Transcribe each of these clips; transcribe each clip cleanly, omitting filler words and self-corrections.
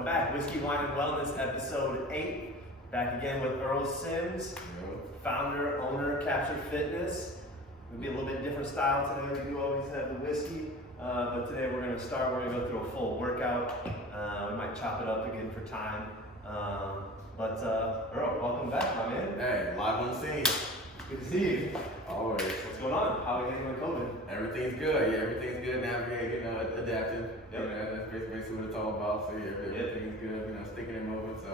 Welcome back. Whiskey, Wine, and Wellness, episode 8. Back again with Earl Sims, founder, owner, Capture Fitness. It'll be a little bit different style today. We do always have the whiskey, but today we're going to go through a full workout. We might chop it up again for time. Earl, welcome back, my man. Hey, live on the scene. Good to see you. Always. What's going on? How are you handling COVID? Everything's good. Yeah, everything's good. Navigating, adapting. Yep. That's basically what it's all about. So yeah, everything's good. Sticking and moving. So.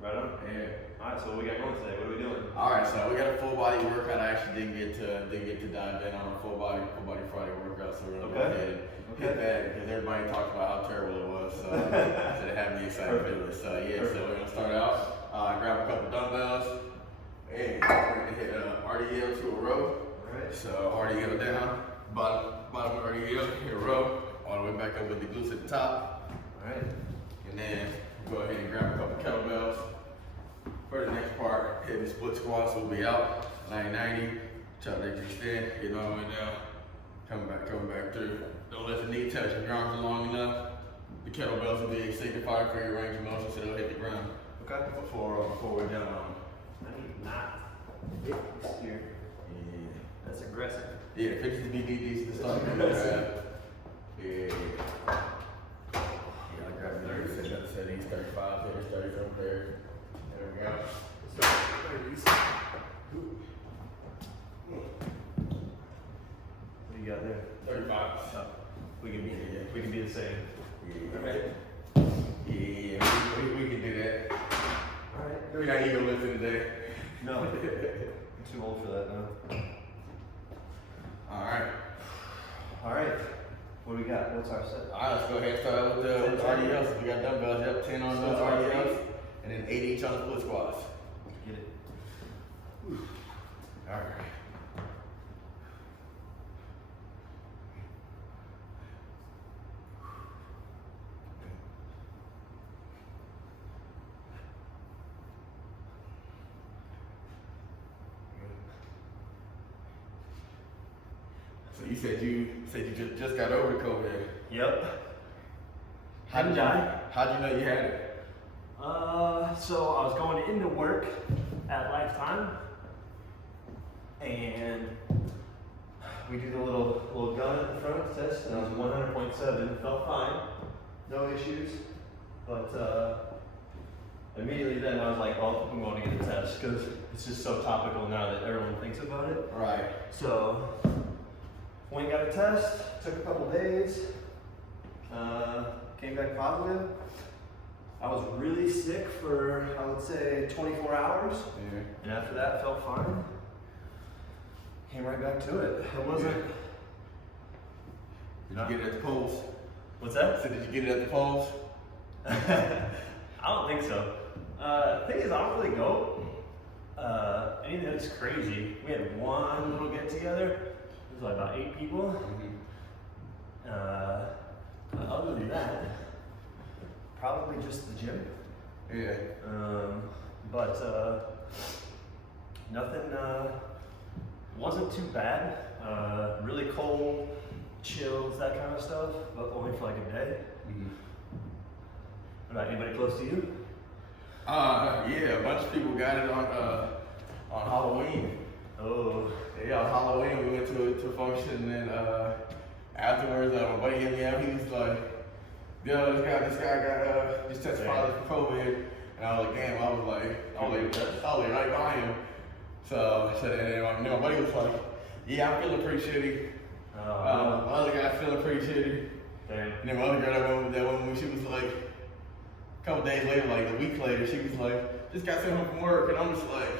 Right on. Yeah. All right. So what we got going today? What are we doing? All right. So we got a full body workout. I actually didn't get to dive in on a full body Friday workout. So we're gonna go ahead and hit that because everybody talked about how terrible it was. So it had me excited to do it. So yeah. So we're gonna start out. Grab a couple dumbbells. And we're gonna hit RDL to a row. Alright. So RDL down, bottom RDL, hit a row, all the way back up with the glutes at the top. Alright. And then go ahead and grab a couple kettlebells. For the next part, hitting split squats, we'll be out. 90-90, chop that extend, get all the way down. Coming back through. Don't let the knee touch the ground for long enough. The kettlebells will be a signifier for your range of motion so they'll hit the ground. Okay. Before we're down on them. I need not hit this here. Yeah. That's aggressive. Yeah, fixes be decent to start. Yeah. I grabbed 30 settings, 35, 30 from there. There we go. Let's start with 30s. What do you got there? 35. Oh, we can be the same. Yeah. Okay. Yeah, we can do that. Alright. We're not ego lifting today. No. I'm too old for that now. Alright. What do we got? What's our set? Alright, let's go ahead and start out with the RDLs. We got dumbbells, yep, 10 on those RDLs, and then 8 each on the split squats. Get it. Alright. So you said you just got over the COVID. Yep. How'd you know you had it? So I was going into work at Lifetime, and we do the little gun at the front test, and I was 100.7, felt fine, no issues, but immediately then I was like, oh, I'm going to get a test, because it's just so topical now that everyone thinks about it. Right. So, went and got a test, took a couple days, came back positive. I was really sick for, I would say, 24 hours. Yeah. And after that, felt fine. Came right back to it. It wasn't. Did you get it at the polls? What's that? So did you get it at the polls? I don't think so. Thing is, I don't really go anything that's crazy. We had one little get together. It was like about 8 people. Other than that, probably just the gym. Yeah. Nothing, wasn't too bad. Really cold, chills, that kind of stuff, but only for like a day. What about anybody close to you? Yeah, a bunch of people got it on Halloween. Oh. Yeah, on Halloween we went to a function, and then afterwards my buddy hit me up. He was like, yo, this guy got just tested positive for COVID, and I was like, damn. I was like right by him. So and my buddy was like, yeah, I'm feeling pretty shitty. My other guy's feeling pretty shitty. Damn. And then my other girl that one she was like, a couple days later, like a week later, she was like, just got sent home from work, and I'm just like,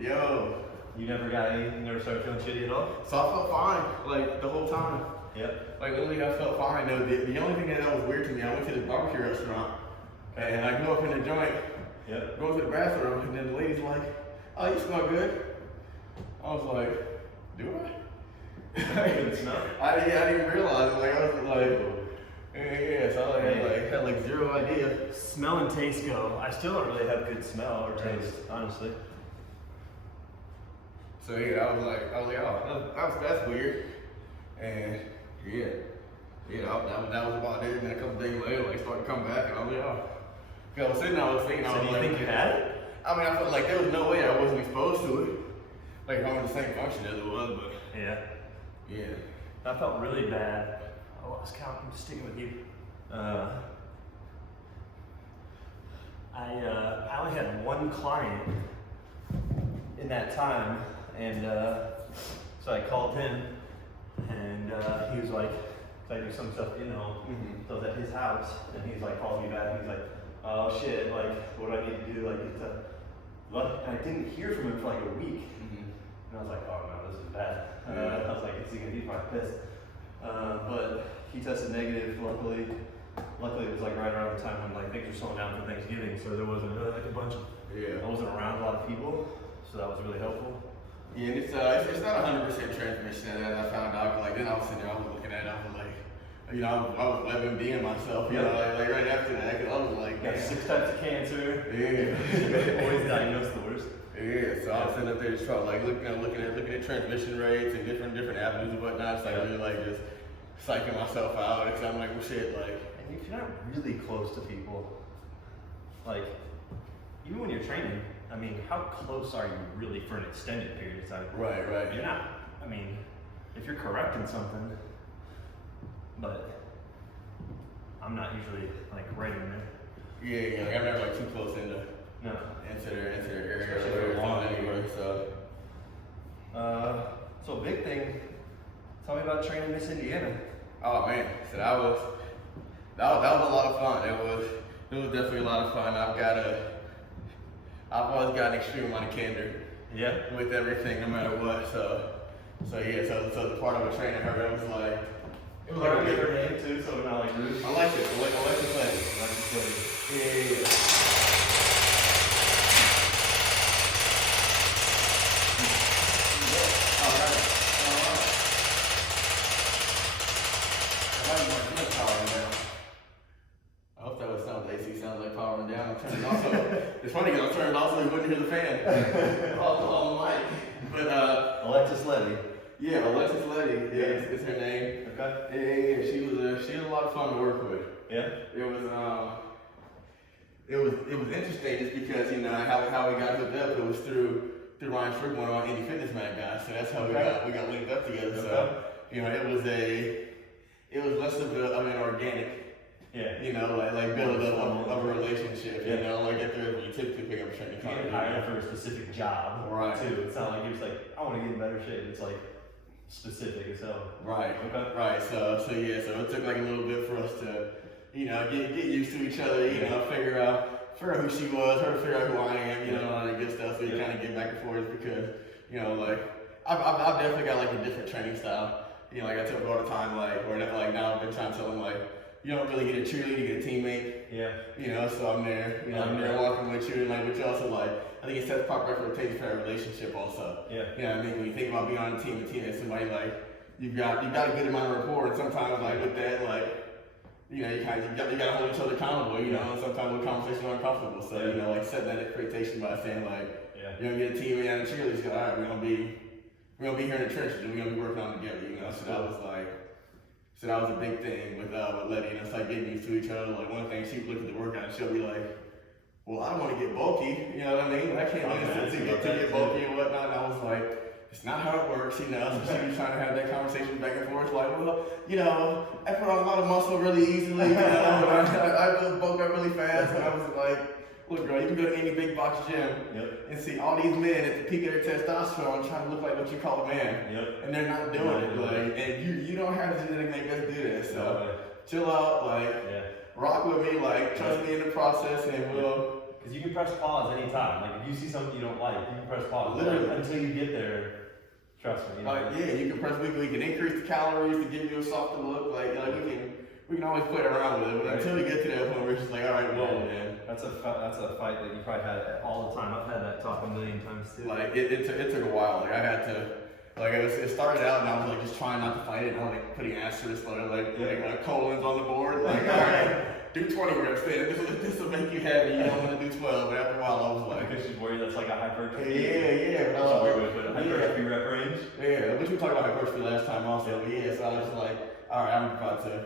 yo. You never started feeling shitty at all? So I felt fine, like the whole time. Yep. Like literally I felt fine. No, the only thing that was weird to me, I went to this barbecue restaurant, and I go up in the joint, go to the bathroom, and then the lady's like, oh, you smell good. I was like, do I? I didn't even realize it. Like I was like, yeah, so I had zero idea. Smell and taste go. I still don't really have good smell or taste, honestly. So yeah, I was like, oh, that's weird. And yeah. Yeah, that was about it. And then a couple days later, like, started to come back, and I was like, oh. Cause I was sitting, I was thinking, So do you think you had it? I mean, I felt like there was no way I wasn't exposed to it. Like, I'm in the same function as it was, but. Yeah. Yeah. I felt really bad. I lost count. I'm just sticking with you. I only had one client in that time, and so I called him, and he was like, I do some stuff in home. So I was at his house, and he's like, called me back, and he's like, oh shit, like, what do I need to do? Like, and I didn't hear from him for like a week, and I was like, oh no, this is bad. I was like, is he gonna be probably pissed? But he tested negative, luckily. Luckily, it was like right around the time when like things were slowing down for Thanksgiving, so there wasn't like a bunch of. Yeah. I wasn't around a lot of people, so that was really helpful. Yeah, and it's not 100% transmission that I found out. Like then I was sitting there, I was looking at it, I was like, you know, I was living being myself. You know, like right after that, cause I was like, got 6 types of cancer. Yeah. Always diagnosed the worst. Yeah, so I was sitting up there just trying, like looking at transmission rates and different avenues and whatnot. So I really like just psyching myself out because I'm like, well, shit, like. And if you're not really close to people, like even when you're training, I mean, how close are you really for an extended period of time? Right. You're not. I mean, if you're correcting something, but I'm not usually like right in there. Yeah, like, I'm never like too close into. No. Into their area. Especially for a long anyway, so. So big thing. Tell me about training Miss Indiana. Oh man, so that was a lot of fun. It was definitely a lot of fun. I've always got an extreme amount of candor. Yeah. With everything, no matter what. So the part of the training her, it was like. It was like give her name too, so we're not like rude. I like it. I like the play. Yeah. I hope that would sound AC sounds like powering down. I'm turning off. It's funny because I'm turning off so you wouldn't hear the fan on the mic. But Alexis Levy. Yeah, Alexis Levy. Yeah, it's her name. Okay. Yeah. She was a lot of fun to work with. Yeah. It was interesting just because you know how we got hooked up. It was through Ryan Strickland, one of our indie fitness mag guys. So that's how we got linked up together. So you know it was less of an organic. Yeah. You know, like build of a relationship. Yeah. You know, like at the when you typically pick up a training You contract. get hired for a specific job. Right. Too. It's not like you're just like, I want to get in better shape. It's like specific as hell. Right. Okay. Right. So it took like a little bit for us to, you know, get used to each other. You know, figure out who she was, her to figure out who I am. You know, all that good stuff. So you kind of get back and forth because, you know, like I've definitely got like a different training style. You know, like I tell people all the time, now I've been trying to tell them like. You don't really get a cheerleader, you get a teammate. Yeah. You know, so I'm there. You know, I'm there walking with you, and like, but you also like, I think it sets proper expectations for a relationship also. Yeah. You know what I mean? When you think about being on a team, and somebody like, you've got a good amount of rapport, and sometimes like with that, like, you know, you got to hold each other accountable. You know, and sometimes with conversations are uncomfortable. So you know, like setting that expectation by saying like, you're gonna get a teammate and a cheerleader. All right, we're gonna be here in the trenches, and we're gonna be working on it together. You know, so that was like. So that was a big thing with Letty, and it's like getting used to each other. Like one thing, she would look at the workout and she'll be like, well, I don't want to get bulky, you know what I mean? I can't get bulky and whatnot. And I was like, it's not how it works, you know? So she was trying to have that conversation back and forth, like, well, you know, I put on a lot of muscle really easily, you know, I build bulk up really fast, and I was like, look, girl, you can go to any big box gym and see all these men at the peak of their testosterone trying to look like what you call a man. And they're not doing it. Like, and you don't have the genetic makeup to do this. So chill out, like, rock with me, like, trust me in the process, and we'll. Because you can press pause anytime. Like, if you see something you don't like, you can press pause. Literally. Like, until you get there, trust me. You know? Like, you can press weekly, we can increase the calories to give you a softer look. Like we can always play around with it, but until we get to that point, we're just like, all right, whoa, man. That's a fight that you probably had all the time. I've had that talk a million times too. Like it took a while. Like I had to, like it started out and I was like just trying not to fight it. I was like putting asterisks like colons on the board. Like all right, do 20 reps. This will make you happy. You don't want to do 12. But after a while, I was like, because she's worried that's like a hypertrophy. Yeah. That's a weird way to put it. Hypertrophy rep range. Yeah, which we talked about hypertrophy last time also. But yeah, so I was just like. all right, I'm about to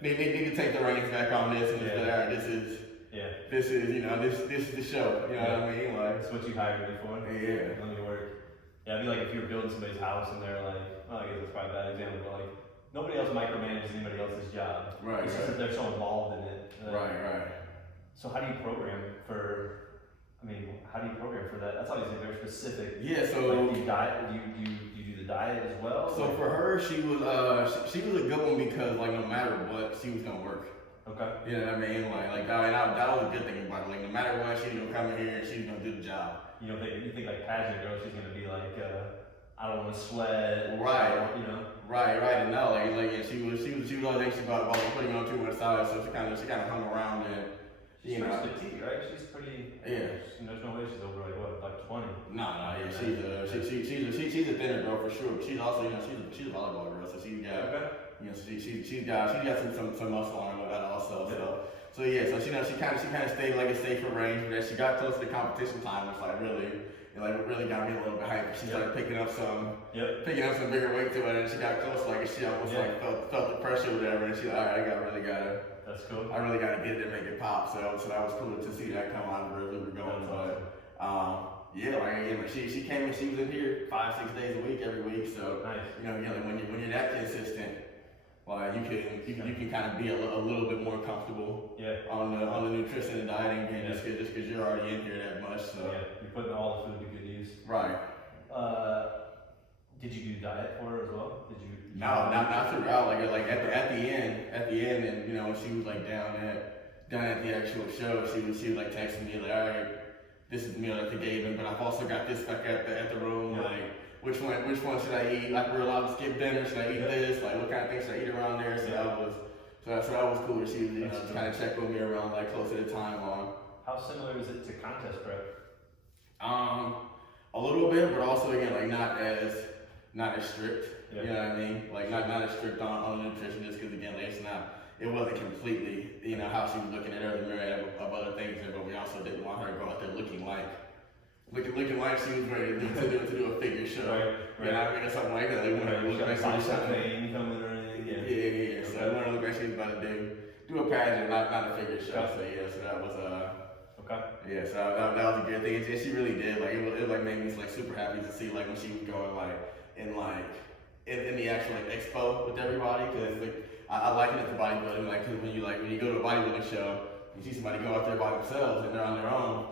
need to take the reins back on this and just be like, all right, this is you know this is the show. You know what I mean? Like it's what you hired me for. Yeah. Let me work. Yeah, I feel like if you're building somebody's house and they're like, I guess that's probably a bad example, but like nobody else micromanages anybody else's job. Right. It's just that they're so involved in it. Right. So how do you program for? How do you program for that? That's obviously very specific. Yeah. So like, do you diet? You do the diet as well? So for her, she was a good one because like no matter what, she was gonna work. Okay. You know what I mean? Like that was a good thing about it. Like no matter what, she's gonna come in here and she's gonna do the job. You think like pageant girl, she's gonna be like, I don't want to sweat. Right. You know. Right. And no, like yeah, she was always anxious about putting on too much size, so she kind of hung around and. She's petite, right? She's pretty. Yeah. There's no way she's over like 20. Nah. Yeah, she's a thinner girl for sure. But she's also she's a volleyball girl, so she's got she's got some muscle on her with that also. So yeah, so she kind of stayed like a safer range, but as she got close to the competition time, it's like really got me a little bit hyped. She started picking up some bigger weight to it, and she got close, like she almost like felt the pressure or whatever, and she's like, all right, I really gotta. That's cool. I really gotta get it and make it pop. So that was cool to see that come out of where we were going. She came and she was in here 5-6 days a week every week. So nice. Like when you're that consistent, like you can kind of be a little bit more comfortable on the nutrition and dieting game just because you're already in here that much. So you're putting all the food to good use. Right. Did you do diet for her as well? Did you? No, not throughout. Like at the end, and when she was like down at the actual show, she was like texting me like, all right, this is the meal that they gave him, but I've also got this back at the room. Like, which one should I eat? Like, we're allowed to skip dinner. Should I eat this? Like, what kind of things should I eat around there? So that was cool. She was kind of check with me around like close to the time on. How similar is it to contest prep? A little bit, but also again like not as strict. You know what I mean? Like not as strict on nutrition just because again like it wasn't completely how she was looking at her, the myriad of other things there, but we also didn't want her to go out there looking like she was ready to do a figure show. Right. You know what I mean? Or something like that. They wanted her to look like she was something. Yeah. So they wanted her to look like she was about to do a pageant, not a figure show. So that was okay. Yeah, so that was a good thing. And she really did. Like it like made me like super happy to see like when she was going in the actual like expo with everybody, because like I liken it to bodybuilding, like because when you go to a bodybuilding show, you see somebody go out there by themselves and they're on their own.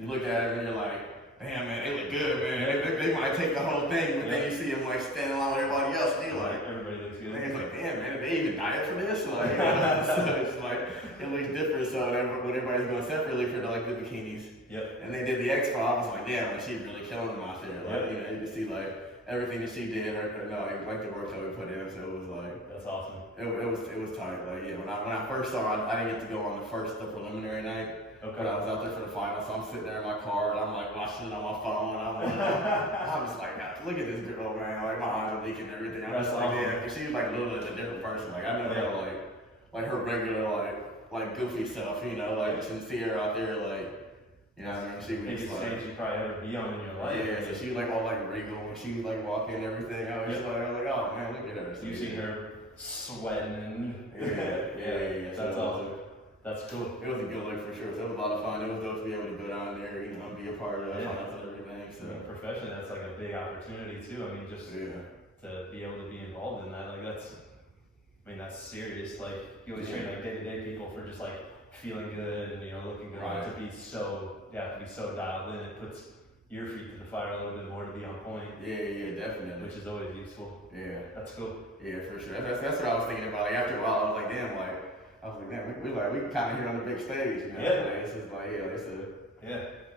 You look at it and you're like, damn man, they look good, man. They might take the whole thing, but then you see them like standing along with everybody else, and you're like, everybody looks good. And it's like, damn man, did they even diet for this? Like, so it's like it looks different. So when everybody's going separately for the bikinis, and they did the expo, I was like, damn, like she's really killing them out there. Like you can see like everything that she did, like the work that we put in. So it was like that's awesome. It was tight. Like when I first saw her, I didn't get to go on the preliminary night. Okay. But I was out there for the final, so I'm sitting there in my car and I'm like watching it on my phone. I was like, God, look at this girl, man. Like my eyes are leaking and everything. I'm just like, yeah, because she was like literally a different person. Like I know her like her regular like goofy self, like sincere out there, like. You know what I mean? She was just like, you probably ever be on in your life. Yeah, so she was like all like regal when she was like walking and everything. I was like, oh man, look at her. So you see her sweating. Yeah. That's awesome. That's cool. It was a good look for sure. So it was a lot of fun. It was dope to be able to go down there, be a part of it and everything. So professionally, that's like a big opportunity too. I mean, just to be able to be involved in that, like that's serious. Like you always train like day-to-day people for just like feeling good and looking good. To be so dialed in, it puts your feet to the fire a little bit more to be on point. Yeah, definitely. Which is always useful. Yeah, that's cool. Yeah, for sure. That's what I was thinking about. Like after a while, I was like, damn, we kind of here on the big stage. It's just like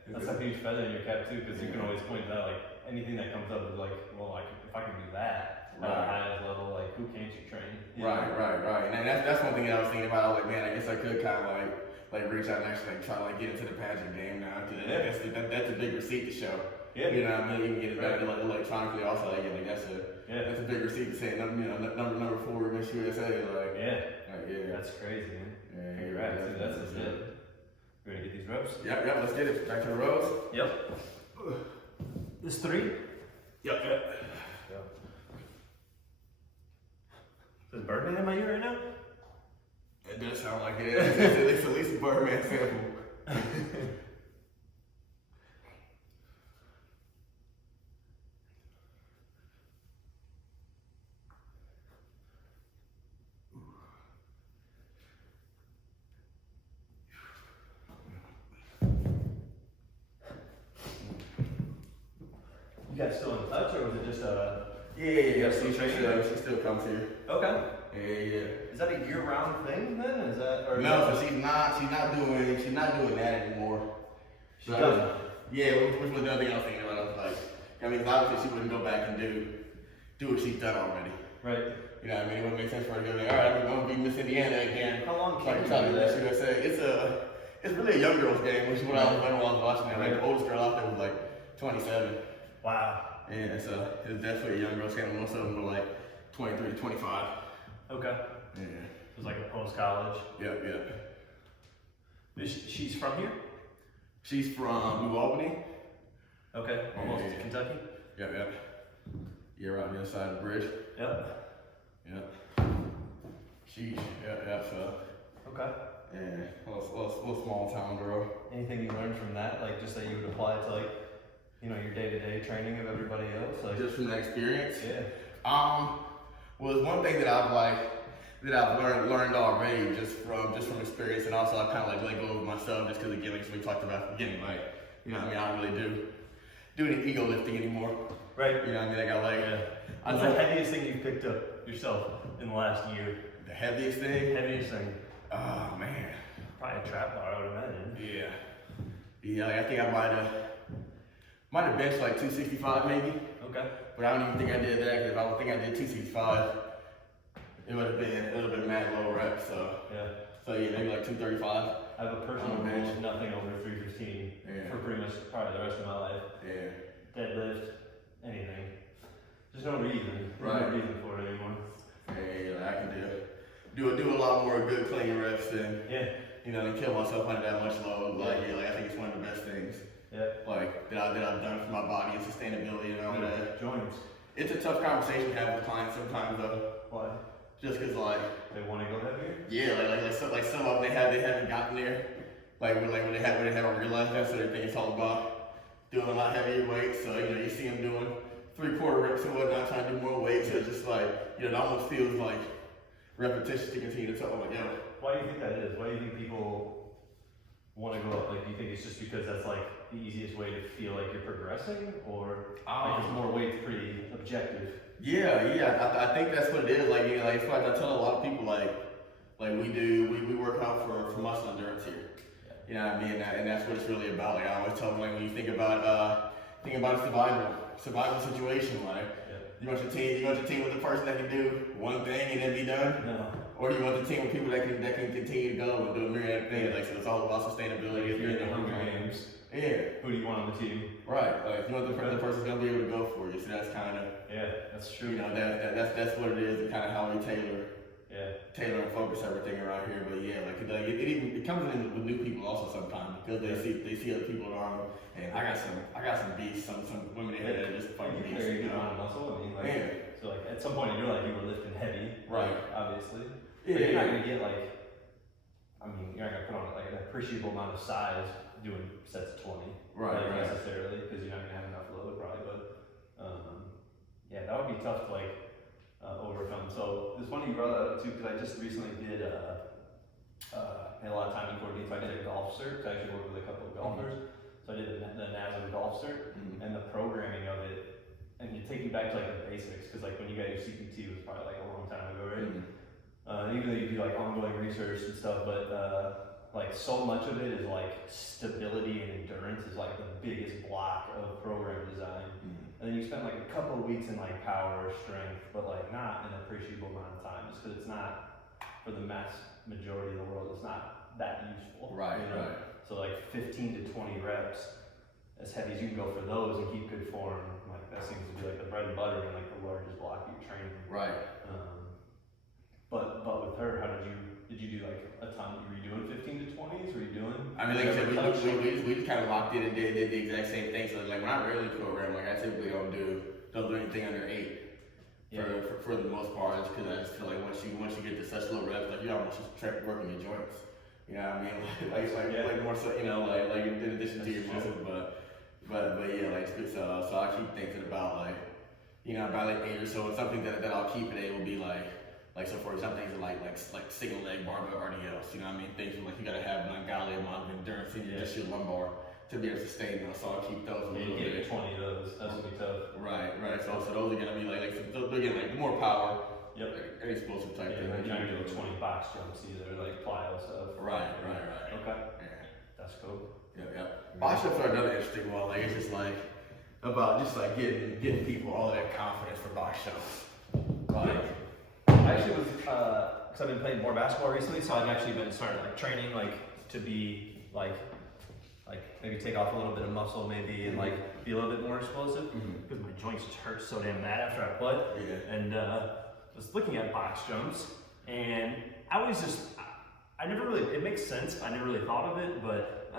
That's a huge feather in your cap too, because you can always point out like anything that comes up is like, well, like if I can do that at the highest level, like who can't you train? Right. And that's one thing that I was thinking about. I was like, man, I guess I could kind of like reach out and actually try to get into the pageant game now. Cause that's a big receipt to show. Yeah. You know what I mean? You can get it back electronically also. That's a big receipt to say number 4 Miss USA. That's crazy, man. Yeah, you're right. So that's it. We're gonna get these ropes. Yep. Let's get it. Back to the rows. Yep. This 3. Yep. Is Birdman in my ear right now? It does sound like it. It's at least a Birdman sample. You guys still in touch, or was it just a? Yeah. She still comes here. Okay. Yeah. Is that a year-round thing then? Is that or No, so she's not doing that anymore. She doesn't. Yeah, which was another thing I was thinking about. I was like, I mean, obviously she wouldn't go back and do what she's done already. Right. You know what I mean? It wouldn't make sense for her to go there. All right, we're gonna be Miss Indiana again. How long Like can trying you to do that? USA. It's really a young girl's game, which is what I was when I was watching it. Like the oldest girl out there was like 27. Wow. Yeah, so it was definitely a young girl's game. Most of them were like 23 to 25. Okay. Yeah. It was like a post-college. Yeah. She's from here? She's from New Albany. Okay. Almost Yeah. Kentucky? Yep. Yeah, right on the other side of the bridge. Yep. Sheesh. Yeah, so. Okay. Yeah, little small town girl. Anything you learned from that, like just that you would apply to like, you know, your day-to-day training of everybody else? Like, Just from that experience? Yeah. Was one thing that I've learned already just from experience, and also I've kind of like let go of myself just because again, like we talked about at the beginning, like, you know what I mean, I don't really do any ego lifting anymore. Right. You know what I mean? Like I like, Yeah. What's the heaviest thing you've picked up yourself in the last year? the heaviest thing? Heaviest thing? Oh man. Probably a trap bar, I would imagine. Yeah, like, I think I might have benched like 265 maybe. Okay. But I don't even think I did that, because if I would think I did 265, it would have been mad low rep, so yeah, maybe like 235. I have a personal goal of nothing over 315 for pretty much probably the rest of my life. Yeah. Deadlift, anything. There's no reason. There's no reason for it anymore. Yeah, I can do a lot more good clean reps than and kill myself under that much load. Like I think it's one of the best things. Yeah. Like that I've done for my body and sustainability and all that. Joints. It's a tough conversation to have with clients sometimes though. Why? Just cause like They want to go heavier? yeah, like some of them they haven't gotten there. Like when they haven't realized that, so they think it's all about doing a lot heavier weights. So you see them doing 3/4 reps and whatnot, trying to do more weight. So it's just like it almost feels like repetition to continue to tell them like, Why do you think that is? Why do you think people want to go up? Like, do you think it's just because that's like the easiest way to feel like you're progressing, or like there's more weight pretty objective? Yeah. I think that's what it is. Like, it's like I tell a lot of people, like we work out for muscle endurance here. You know what I mean? And that's what it's really about. Like I always tell them, like when you think about a survival situation, like you want your team with a person that can do one thing and then be done. No. Or you want the team with people that can continue to go and do a myriad of things. Like so, it's all about sustainability. If you're in the Hunger Games, who do you want on the team? Right. Like you want the person's gonna be able to go for you. So that's kind of that's true. That's what it is, and kind of how we tailor and focus everything around here. But it comes in with new people also sometimes because they see other people around them. And I got some beasts, some women in here that are just fucking beasts. Very good amount of muscle. I mean, so like at some point you realize you were lifting heavy, right? Obviously. But you're not gonna get like, I mean, you're not gonna put on like an appreciable amount of size doing sets of 20, right? Necessarily, because you're not gonna have enough load probably. But that would be tough to like overcome. So it's funny you brought that up too, because I just recently did had a lot of time in coordinating. So I did a golf cert. I actually worked with a couple of golfers. So I did the NASM golf cert, and the programming of it, and you take you back to like the basics, because like when you got your CPT it was probably like a long time ago, right? Even though you do like ongoing research and stuff, but like so much of it is like stability and endurance is like the biggest block of program design. And then you spend like a couple of weeks in like power or strength, but like not an appreciable amount of time, just because it's not, for the mass majority of the world, it's not that useful. Right. So like 15 to 20 reps, as heavy as you can go for those and keep good form, like that seems to be like the bread and butter and like the largest block of your training. Right. But with her, how did you do like a ton? Were you doing 15 to 20s? Were you doing? I mean, like I said, we just kind of locked in and did the exact same thing. So like when I rarely program, like I typically don't do anything under 8. for the most part, it's because I just feel like once you get to such low reps, like you're almost just working your joints. You know what I mean? Like more so, you know, like in addition to your muscles, but yeah, like so I keep thinking about like, you know, about like 8 or so, and something that I'll keep today will be like so for example, things like single leg barbell RDLs. You know what I mean? Things like you gotta have like godly amount of endurance in just your lumbar to be able to sustain those. So I'll keep those a little bit. You get 20 of those. That's gonna be tough. Right. So those are gonna be like they're getting like more power. Yep. Like, explosive type thing. You're not doing 20 box jumps either, like plyo stuff. Right. Okay. Yeah. That's cool. Yep. Box jumps are another interesting one. Like it's just like about getting people all that confidence for box jumps. Like I actually was, because I've been playing more basketball recently, so I've actually been starting like training like to be like maybe take off a little bit of muscle maybe and like be a little bit more explosive because my joints just hurt so damn bad after I play. Yeah. And was looking at box jumps, and I always just I never really, it makes sense. I never really thought of it, but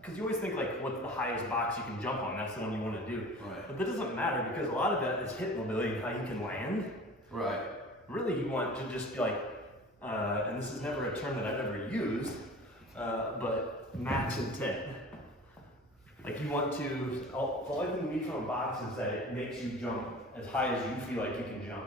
because you always think like what's the highest box you can jump on, that's the one you want to do. Right. But that doesn't matter because a lot of that is hip mobility and how you can land. Right. Really, you want to just be like, and this is never a term that I've ever used, but max intent. Like you want to, the only thing you need from a box is that it makes you jump as high as you feel like you can jump,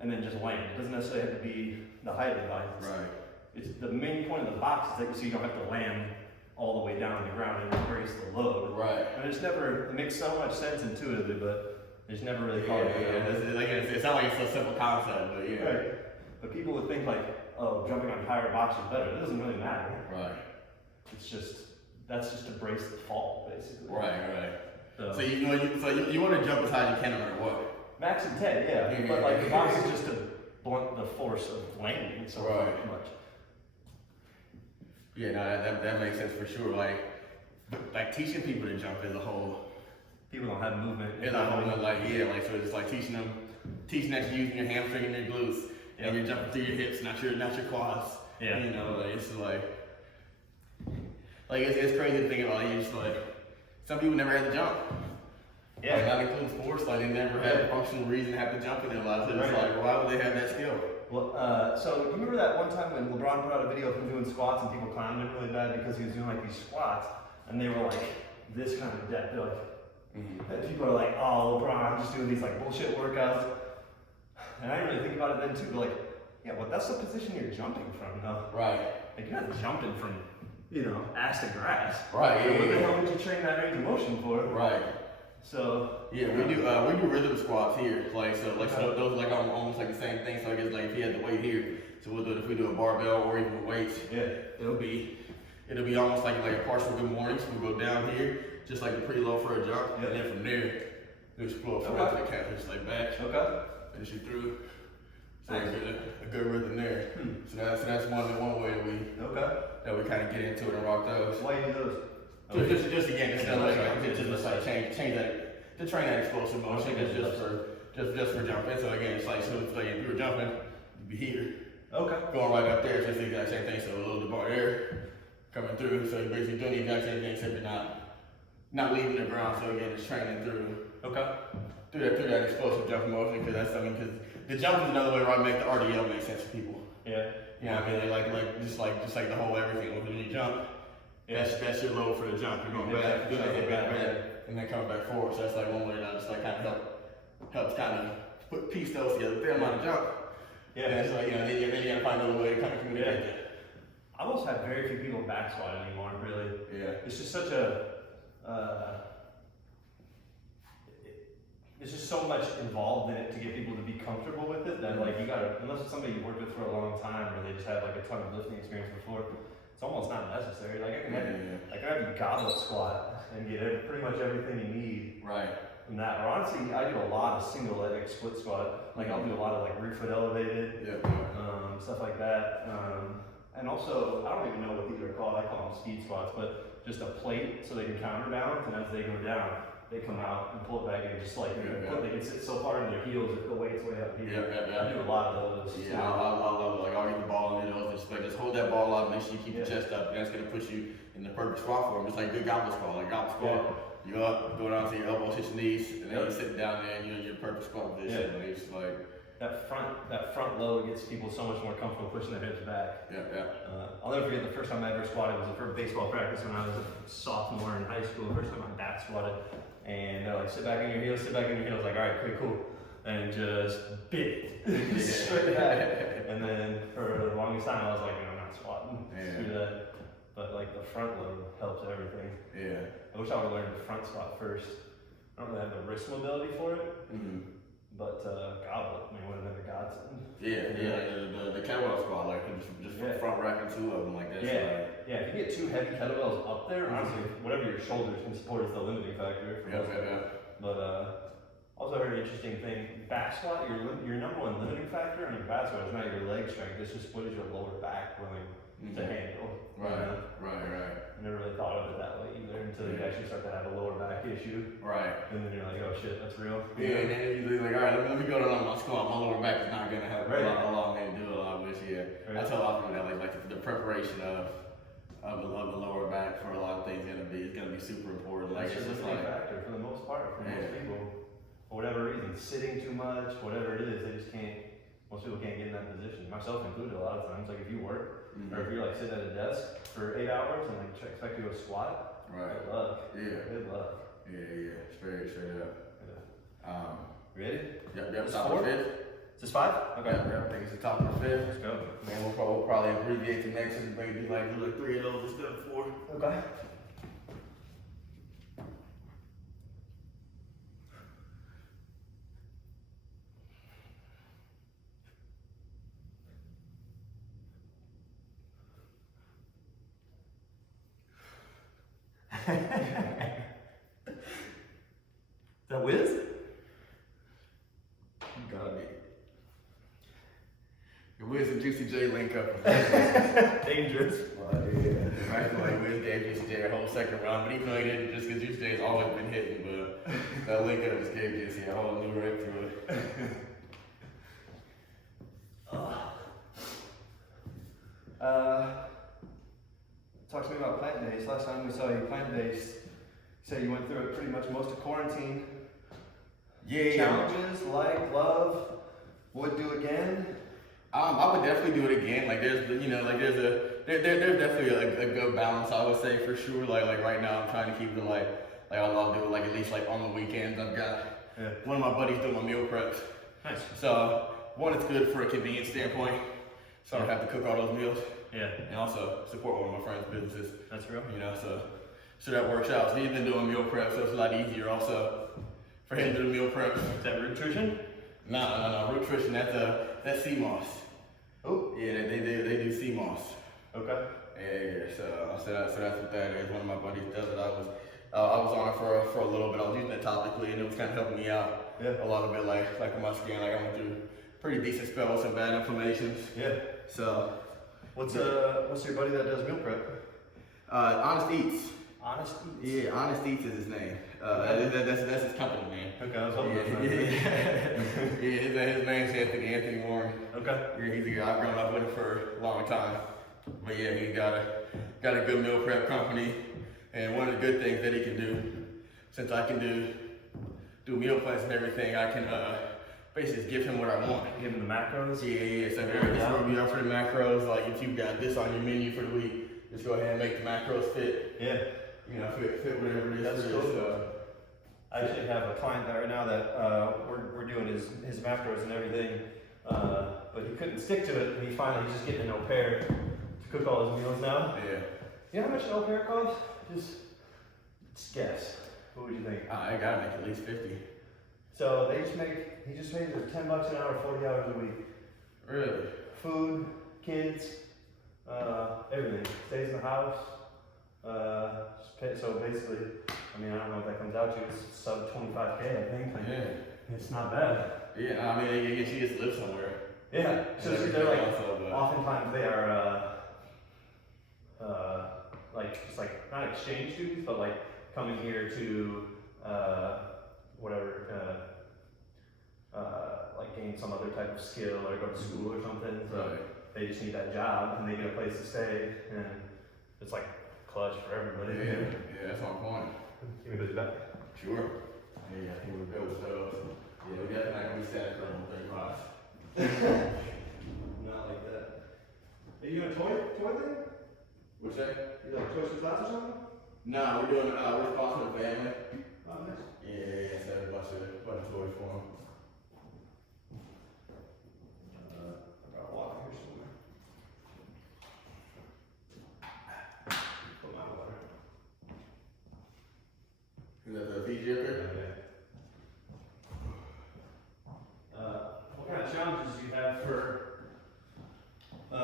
and then just land. It doesn't necessarily have to be the height of the box. Right. It's the main point of the box is that so you don't have to land all the way down on the ground and embrace the load. Right. And it makes so much sense intuitively, but it's never really thought of it. It's not like it's a simple concept, but yeah. Right. But people would think like, oh, jumping on higher box is better. It doesn't really matter. Right. It's just, that's just to brace the fall, basically. Right. So you want to jump as high as you can no matter what. Max intent, yeah. But like the box is just to blunt the force of landing so much. Yeah, no, that makes sense for sure. Like teaching people to jump is a whole. People don't have movement. It's a whole so it's like teaching that you're using your hamstring and your glutes, and you're jumping through your hips, not your quads. Yeah. You know, like it's it's crazy to think about. You're just like, some people never had to jump. Yeah. Like, not including sports, like they never had a functional reason to have to jump in their lives. So it's like, why would they have that skill? Well, so you remember that one time when LeBron put out a video of him doing squats and people clowned him really bad because he was doing like these squats and they were like this kind of depth. They're like, and people are like, oh, LeBron just doing these like bullshit workouts. And I didn't really think about it then too, but like, yeah, well, that's the position you're jumping from, though. Right. Like you're not jumping from, ass to grass. Right. So what the hell would you train that range of motion for? Right. So yeah, we do rhythm squats here. So those like almost like the same thing. So I guess like if you had the weight here, so we'll do it if we do a barbell or even weights. Yeah. It'll be almost like a partial good morning. So we'll go down here, just like a preload for a jump, and then from there, we just pull up right to the calf, just like back. Okay. Finish it through. So a good rhythm there. So that's one way that we kind of get into it and rock those. Why you do those? Just change that to train that explosive motion. Just for jumping. So again, it's like if you were jumping, you'd be here. Okay. Going right up there, so it's the exact same thing. So a little bar air coming through. So you're basically doing the exact same thing, except you're not leaving the ground. So again, it's training through. Okay. Through that explosive jumping motion, because the jump is another way to make the RDL make sense for people. Yeah. You know what I mean? Like just like the whole everything. When you jump, that's your load for the jump. You're going back, doing that back, and then coming back forward. So that's like one way that just like kind of helps kind of piece those together. Fair amount of jump. Yeah. And it's like, then you gotta find another way to kind of communicate that. I almost have very few people back squat anymore, really. Yeah. It's just such there's just so much involved in it to get people to be comfortable with it that like you gotta, unless it's somebody you've worked with for a long time or they just have like a ton of lifting experience before, it's almost not necessary. Like I can have you goblet squat and get pretty much everything you need. Right. From that. Or honestly, I do a lot of single leg split squat. Like I'll do a lot of like rear foot elevated, stuff like that. And also, I don't even know what these are called. I call them speed squats, but just a plate so they can counterbalance, and as they go down, they come out and pull it back in, just like they can sit so far in their heels if the weight's way up here. I do a lot of those. Yeah, I love it. Like I'll get the ball in those, just hold that ball up, make sure you keep your chest up, and that's gonna put you in the perfect squat form. It's like good goblet squat, you up, go down to your elbows, hit your knees, and then you sit down there and you're in your perfect squat position. Like, it's like that front load gets people so much more comfortable pushing their hips back. I'll never forget the first time I ever squatted was the first baseball practice when I was a sophomore in high school. First time I back squatted, and they're like, sit back in your heels, sit back in your heels. Like, all right, pretty cool, and just bit straight back. And then for the longest time, I was like, I'm not squatting. Screw that. But like the front load helps everything. Yeah. I wish I would have learned the front squat first. I don't really have the wrist mobility for it. But goblet, I mean, would have been a godsend. The kettlebell squat, like just front racking two of them like that. If you get two heavy kettlebells up there, honestly, whatever your shoulders can support is the limiting factor. But also a very interesting thing, back squat, your number one limiting factor on your back squat is not your leg strength, it's just what is your lower back willing to handle. Right. I never really thought of it that way either until you actually start to have a lower back issue. Right. And then you're like, oh shit, that's real. And then you're like, all right, let me go down my squat. My lower back is not gonna have a long way to do a lot, which I tell often that like the preparation of the lower back for a lot of things is gonna be super important. Like it's just like a factor for the most part for most people. For whatever reason, sitting too much, whatever it is, they just can't. Most people can't get in that position, myself included. A lot of times, like if you work or if you're like sitting at a desk for 8 hours and like expect to go squat, good luck. Good luck. Straight up. Ready? Yep. Top of fifth. Is this 5? Okay. I think it's the top of the fifth. Let's go. And we'll probably abbreviate the next and maybe like do like 3 of those instead of 4. Okay. That Wiz? Gotta be. The Wiz and Juicy J link up. Dangerous. Right, like Wiz gave Juicy J a whole second round, but even though he didn't, just because Juicy J's always been hitting, but that link up just gave Juicy a whole new rip through it. Talk to me about plant-based. Last time we saw you plant-based, you said you went through it pretty much most of quarantine. Challenges, love, would do again? I would definitely do it again. Like there's definitely a good balance, I would say, for sure. Like right now I'm trying to keep it like I'll do it like at least like on the weekends. I've got one of my buddies doing my meal preps. Nice. So one, it's good for a convenience standpoint, so I don't have to cook all those meals. And also support one of my friends' businesses. That's real. So that works out. So he's been doing meal prep, so it's a lot easier also for him to do meal preps. Is that root nutrition? No. Root nutrition, that's sea moss. Oh. Yeah, they do sea moss. Okay. So that's what that is. One of my buddies does it. I was on it for a little bit. I was using it topically, and it was kind of helping me out a lot bit. Like with my skin, like I went through pretty decent spell with some bad inflammations. So. What's your buddy that does meal prep? Honest Eats. Honest Eats? Yeah, Honest Eats is his name. That's his company name. Okay, I was hoping His name's Anthony Warren. Okay. Yeah, he's a guy. I've grown up with him for a long time. But yeah, he's got a good meal prep company. And one of the good things that he can do, since I can do meal plans and everything, I can basically just give him what I want. Give him the macros? Yeah. So we offer the macros. Like if you've got this on your menu for the week, just go ahead and make the macros fit. Fit whatever it is. That's cool. So, I actually have a client right now that we're doing his macros and everything, but he couldn't stick to it. And he's just getting an au pair to cook all his meals now. You know how much an au pair costs? Just guess. What would you think? I gotta make at least 50. So he just pays her $10 an hour, 40 hours a week. Really? Food, kids, everything. Stays in the house. So basically, I don't know what that comes out to. It's sub 25K, I think. It's not bad. She just lives somewhere. So they're like, oftentimes they are just like not exchange students, but like coming here to like gain some other type of skill or go to school or something. So they just need that job and they get a place to stay, and it's like clutch for everybody. That's my point. Can we go back? Sure. Yeah, I think we'll go. So, yeah, we got like we said, from 35. Not like that. Are you gonna toy thing? What's that? You like toy some class or something? No, we're doing, we're sponsoring the family. Oh, nice. Yeah, so a bunch of toys for them. I got water here somewhere. Put my water. Is that the Fiji up What kind of challenges do you have for, I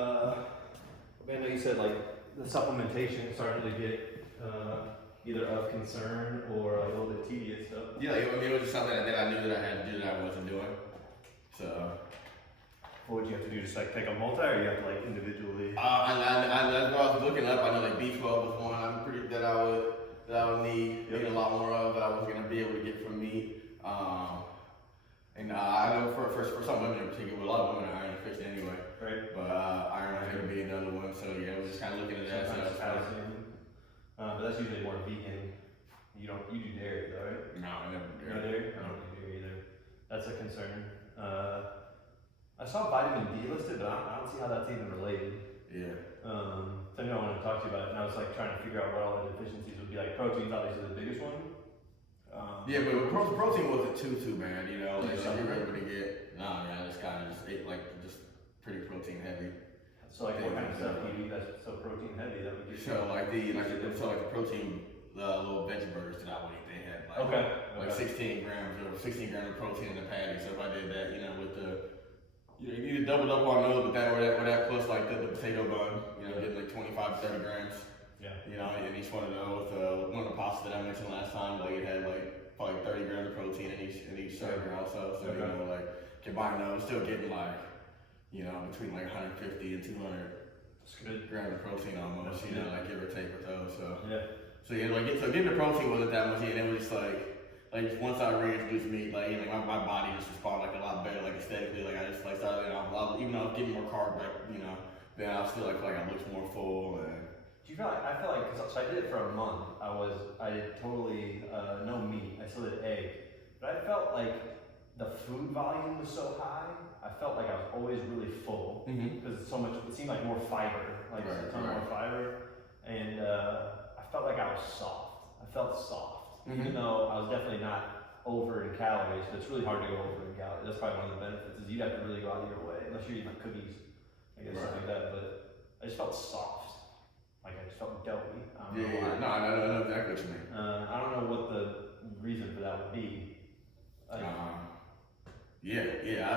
know you said like the supplementation is starting to get either of concern or like a little bit tedious stuff. Yeah, I mean, it was just something that I knew that I had to do that I wasn't doing. So. What would you have to do? Just like take a multi, or you have to like individually? That's what I was looking up. I know like B12 was one I'm pretty that I would need a lot more of that I was gonna be able to get from meat. I know for some women in particular, a lot of women are iron deficient anyway. Right. But iron is gonna be another one. So yeah, we're just kind of looking at that. Sometimes So, calcium. But that's usually more vegan. You do dairy though, right? no, I never No did. dairy? I don't do dairy either. That's a concern. I saw vitamin D listed, but I don't see how that's even related. Yeah. So I know I wanted to talk to you about it, and I was like trying to figure out what all the deficiencies would be. Like protein's obviously the biggest one. Yeah, but protein wasn't too bad, you know. Like, Yeah. you were able to get. No, yeah, I just kind of just ate like just pretty protein heavy. So like what kind of stuff do you eat that's so protein heavy that would get So like the protein little veggie burgers that I would eat, they had like 16 grams of protein in the patty. So if I did that, you know, with the you doubled up on those with that plus like the potato bun, you know, getting like 25 to 30 grams. Yeah. You know, in each one of those, one of the pastas that I mentioned last time, like it had like probably 30 grams of protein in each serving also. So you know, like combine those, still getting like, you know, between like 150 and 200 grams of protein almost, you know, like give or take with those. So getting the protein wasn't that much, and it was just like once I reintroduced meat, like my body just responded like a lot better, like aesthetically, like I just like started, even though I was getting more carbs, like, you know, then I still like feel like I looked more full. And do you feel like, I feel like, so I did it for a month. I did totally no meat. I still did egg, but I felt like the food volume was so high. I felt like I was always really full because it's so much. It seemed like more fiber, like a ton more fiber, and I felt like I was soft. I felt soft. Even though I was definitely not over in calories, but it's really hard to go over in calories. That's probably one of the benefits is you'd have to really go out of your way, unless you're eating like cookies, I guess, something like that. But I just felt soft, like I just felt doughy. I know exactly what you mean. I don't know what the reason for that would be. I don't know.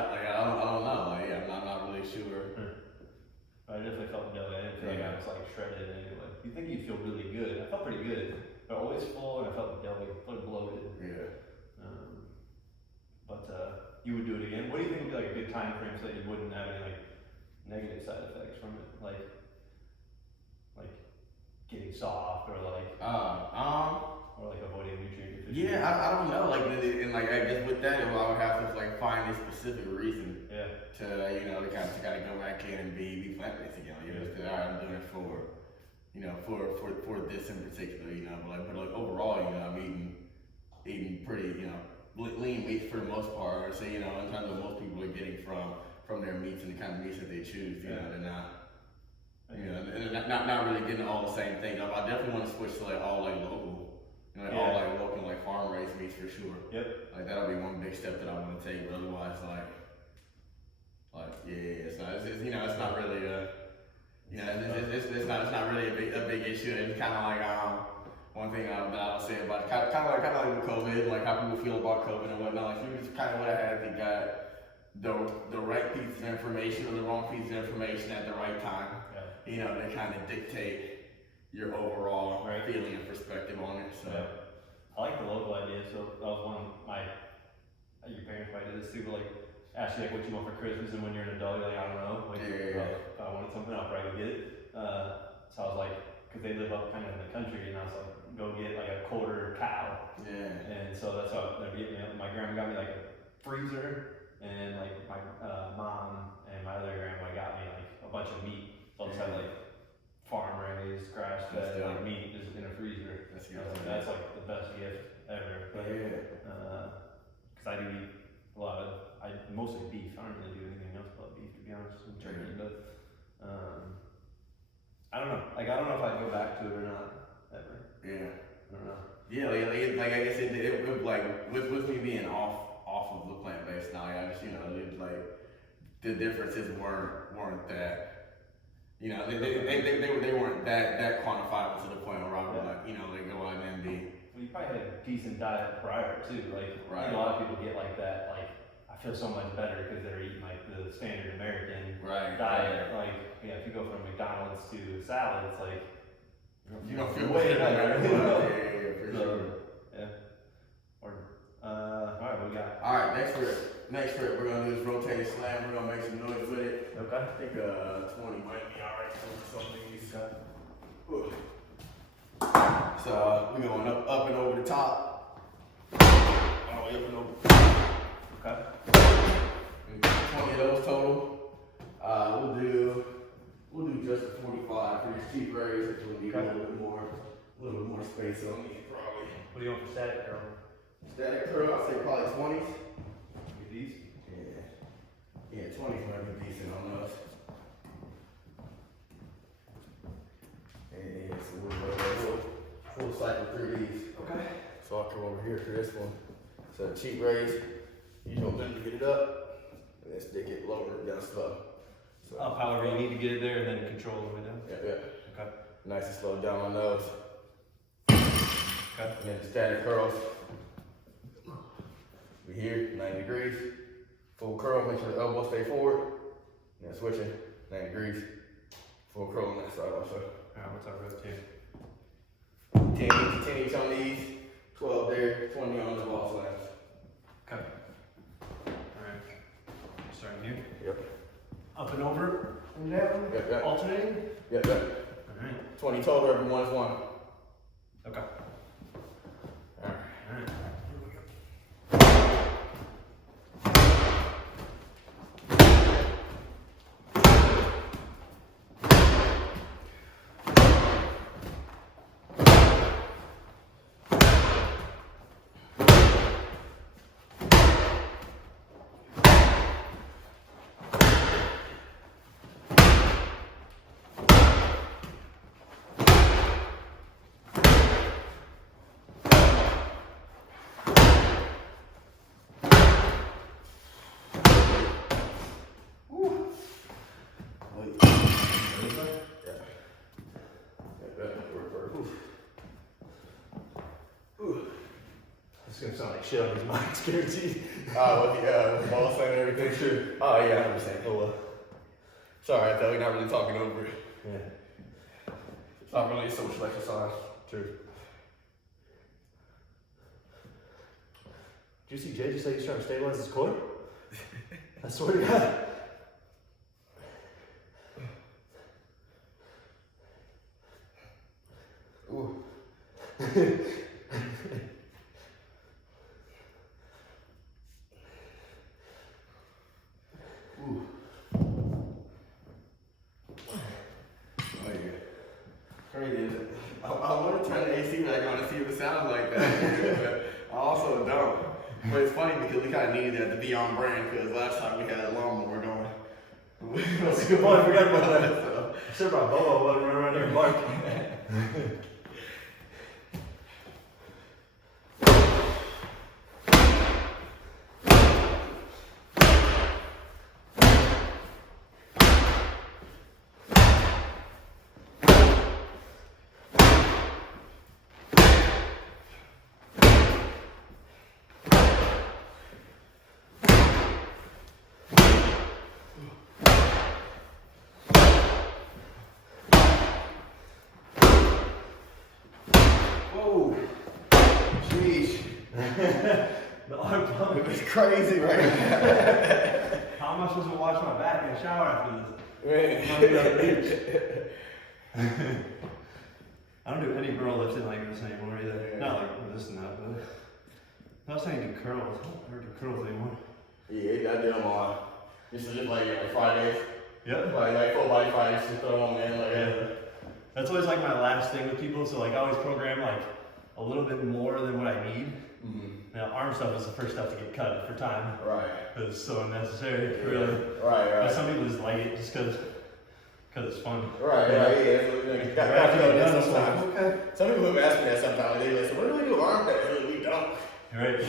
Like, I'm not really sure. I definitely felt doughy. I didn't feel like I was like shredded anyway. You think you'd feel really good? I felt pretty good. But always full, and I felt doughy, bloated. Yeah. But you would do it again. What do you think would be like a good time frame so that you wouldn't have any like negative side effects from it, like getting soft or like avoiding nutrient deficiency? Yeah, I don't know. Like, and like I guess with that, I would have to like find a specific reason. Yeah. To to kind of go back in and be plant based again. You know, all right, I'm doing it for. You know, for this in particular, you know, but overall, you know, I'm eating pretty, you know, lean meats for the most part. Or say, you know, in terms of most people are getting from their meats and the kind of meats that they choose, you know, they're not, you know, and not really getting all the same things. I definitely want to switch to like all like local, you know, all like local like farm raised meats for sure. Yep. Like that'll be one big step that I want to take. But otherwise, it's not really you know, it's not really a big issue. It's kind of like one thing that I'll say about it, kind of like with COVID, like how people feel about COVID and whatnot. Like you just kind of would have had to got the right piece of information or the wrong piece of information at the right time. Yeah. You know, to kind of dictate your overall feeling and perspective on it. So I like the local idea. So that was one of your parents might do this too, but like ask you like what you want for Christmas, and when you're an adult, you're like, I don't know. Like, if I wanted something, I'll probably go get it. So I was like, because they live up kind of in the country, and I was like, go get like a quarter cow. Yeah. And so that's how they're getting me. My grandma got me like a freezer, and like my mom and my other grandma got me like a bunch of meat. So I just had like farm raised, grass fed like meat just in a freezer. That's like the best gift ever. Because I do eat a lot of, mostly beef. I don't really do anything else but beef, to be honest. And turkey, but I don't know. Like, I don't know if I'd go back to it or not ever. Yeah. I don't know. Yeah, like I guess it like with me being off of the plant-based diet, I just it, like the differences weren't that. They weren't that quantifiable to the point where I was like, they go out and be. Well, you probably had a decent diet prior too. Like, right. A lot of people get like that. Like, I feel so much better because they're eating like the standard American diet. Like, if you go from McDonald's to salad, it's like you don't feel way better. Yeah, for sure. Yeah. Or all right, what we got? All right, next rip, we're gonna do this rotating slam. We're gonna make some noise with it. Okay. I think 20 might be all right for some of these. So we're going up and over the top. All the way up and over. Okay. 20 of those total. We'll do just a 45 for these cheap raise. It's gonna need a little bit more space on me probably. What do you want for static curl? Static curl, I'd say probably 20s. Get these? Yeah, 20s might be decent on those. And so we'll cycle through these. Okay. So I'll come over here to this one. So cheap raise, you don't bend to get it up, and then stick it lower down slow. So, Up however you need to get it there, and then control the way down. Yeah. Okay. Nice and slow down on those. Okay. And then the static curls. We here, 90 degrees. Full curl, make sure the elbows stay forward. And then switching, 90 degrees. Full curl on that side also. Alright, what's our rotate? 10 each on these, 12 there, 20 on the wall slams. Okay. Alright. Starting here? Yep. Up and over and down. Yep. Alternating. Yep. Alright. 20 total, every one is one. Okay. Alright. Alright. It's gonna sound like shit on these mics, guaranteed. With the ball slam and everything. Sure. Oh yeah, 100%. Oh well. Sorry, I thought we're not really talking over it. Yeah. It's not really a social exercise. True. Did you see Jay just say he's trying to stabilize his core? I swear to God. Ooh. Ooh. Oh yeah. Crazy. I want to turn the AC back on and see if it sounds like that. I also don't. But it's funny because we kind of needed that to be on brand because last time we had a lawnmower going. That's a good point. I forgot about that. I said about Bobo, let him run around here and bark. Whoa. Sheesh. The arm pump. It's crazy right now. How am I supposed to wash my back in the shower after I don't do any burl lifting like this anymore either. Yeah. Not like this and that, but I was saying do curls. I don't ever do curls anymore. Yeah, I did them on. This is just like Fridays. Yep. Like full body Fridays, just throw them on, man. Like, Yeah. That's always like my last thing with people. So like I always program like a little bit more than what I need. Mm-hmm. Now, arm stuff is the first stuff to get cut for time. Right. Because it's so unnecessary, really. Right. But some people just like it just because it's fun. Right. Yeah. You got to do that sometimes. Okay. Some people have asked me that sometimes. They like, so what do we do arm day? We don't. Right.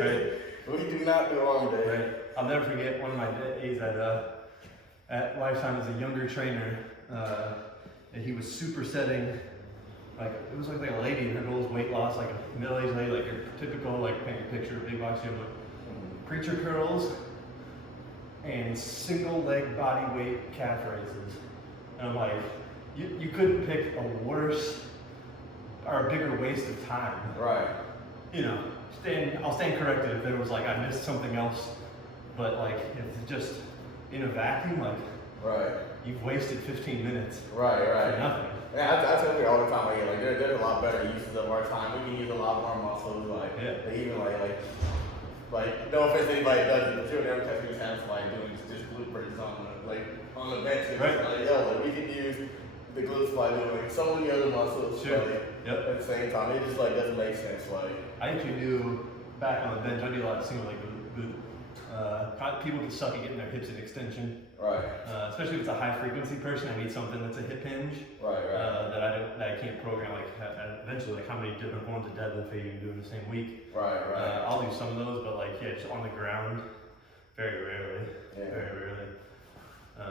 Right. We do not do arm day. Right. I'll never forget one of my days at Lifetime as a younger trainer. And he was supersetting. Like it was like a lady, and her goal was weight loss, like a middle-aged lady, like your typical like paint a picture of big box gym, like preacher curls and single leg body weight calf raises. And I'm like, you couldn't pick a worse or a bigger waste of time. Right. You know, I'll stand corrected if there was like I missed something else, but like if it's just in a vacuum, like right. You've wasted 15 minutes. Right. For nothing. Yeah, I tell you all the time, like there's a lot better uses of our time. We can use a lot more muscles, like even like no offense to anybody that does it, but you'll never catch me having somebody doing just glute bridges on the bench. Right. Like we can use the glutes by doing so many other muscles. Sure. At the same time, it just like doesn't make sense. Like I actually do back on the bench. I do a lot of single leg glute. People can suck at getting their hips in extension. Right. Especially if it's a high frequency person, I need something that's a hip hinge. Right. That I can't program like eventually like how many different forms of deadlift are you do in the same week. Right. I'll do some of those, but like just on the ground, very rarely. Yeah. Very rarely. No,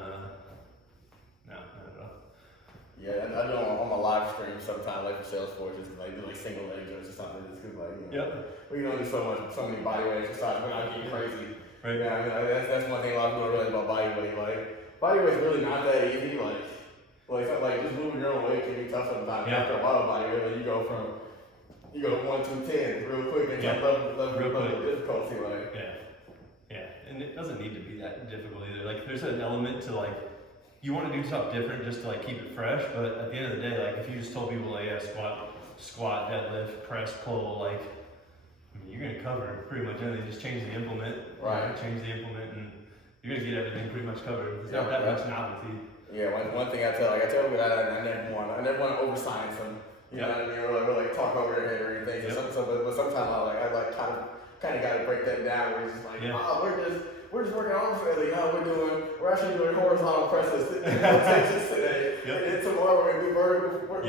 not at all. Yeah, I do on my live stream sometimes, like for Salesforce, just like do like single leg drills or something. Just cause like we can only do so many body weight exercises without getting crazy. Right. Yeah, I mean that's one thing a lot of people don't realize about body weight. Like body weight's really not that easy. Like just moving your own weight can be tough sometimes. Yeah. After a while, body weight, like, you go 1 to 10 real quick and level of difficulty. Like Yeah, and it doesn't need to be that difficult either. Like there's an element to like you want to do something different just to like keep it fresh, but at the end of the day, like if you just told people like squat, deadlift, press, pull, like I mean, you're gonna cover pretty much anything. Just change the implement. Right. Change the implement, and you're gonna get everything pretty much covered. There's not that much novelty. Yeah, one thing I tell people that I never want to overscience them. You know what I mean? Or like talk over their head or anything. But sometimes I kind of got to break that down. Where it's just like, we're just working on today. We're actually doing horizontal presses today. And then tomorrow we're gonna do vertical. We're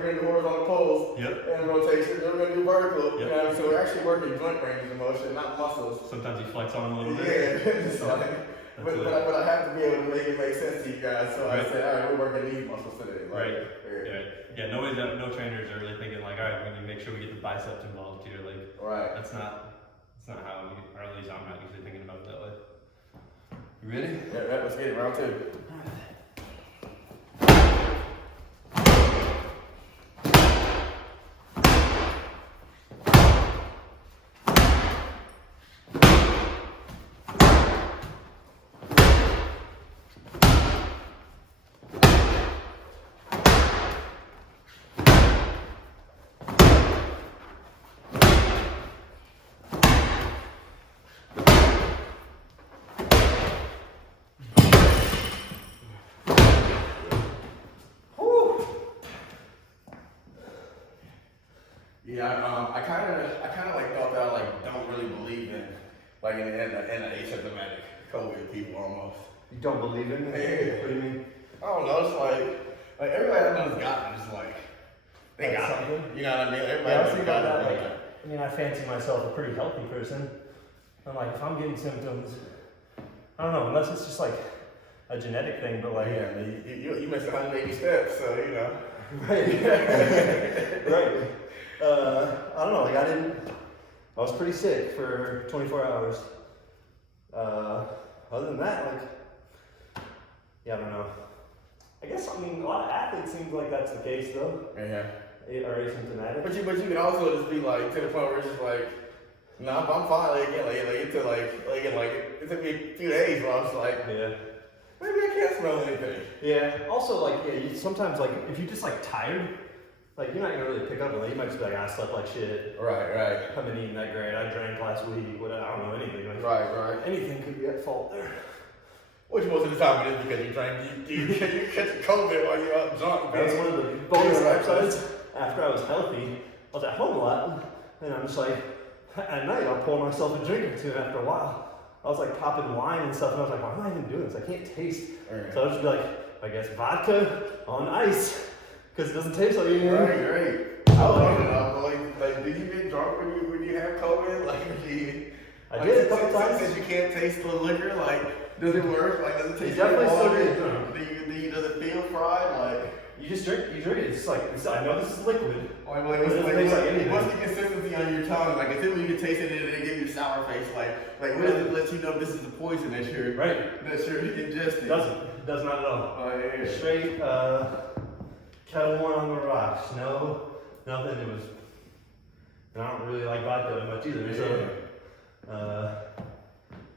gonna do horizontal pulls and rotation. Then we're gonna do vertical. You know, so we're actually working joint ranges of motion, not muscles. Sometimes you flex on them a little bit. Yeah, but I have to be able to make it make sense to you guys. So I said, all right, we're working these muscles today. Yeah. No trainers are really thinking like, all right, we need to make sure we get the biceps involved here. Like, that's not how we, or at least I'm not usually thinking about it that way. You ready? Yeah, let's get it. Round 2. I kind of like thought that I like don't really believe in like in the asymptomatic COVID people almost. You don't believe in it? What do you mean? I don't know. It's like everybody that's got it, just like they got something. It. You know what I mean? Everybody got it. I mean, I fancy myself a pretty healthy person. I'm like, if I'm getting symptoms, I don't know, unless it's just like a genetic thing, but like you missed 180 steps, so you know. Right. I don't know, like I was pretty sick for 24 hours. Other than that, like, I don't know. I guess, I mean, a lot of athletes seems like that's the case though. Yeah. Are asymptomatic. But you can also just be like, to the point where it's just like, no, I'm fine. It took me a few days where I was like, maybe I can't smell anything. Yeah. Also, like, you sometimes, like, if you're just, like, tired, like, you're not gonna really pick up on it. You might just be like, I slept like shit. Right. I haven't eaten that great. I drank last week. Whatever. I don't know anything. Like, right. Anything could be at fault there. Which most of the time it is because you drank, you catch COVID while you're out drunk. That's one of the bonus episodes. After I was healthy, I was at home a lot, and I'm just like, at night I'll pour myself a drink or two, and after a while, I was like popping wine and stuff, and I was like, why am I even doing this? I can't taste. Right. So I would just be like, I guess vodka on ice, because it doesn't taste like anything. Right. I was wondering, like, do you get drunk when you have COVID? Like, I did a couple times. Since you can't taste the liquor, like, does it work? Like, does it taste definitely like still water? get drunk. Does it feel fried? Like, You drink it. It's like, I know this is liquid. what's the consistency on your tongue? Like, if when you taste it and they give you a sour face, like what does it let you know this is the poison that you're ingesting? It does not at all. Oh, yeah. Straight kettle one on the rocks. No, nothing. It was. And I don't really like vodka that much either. So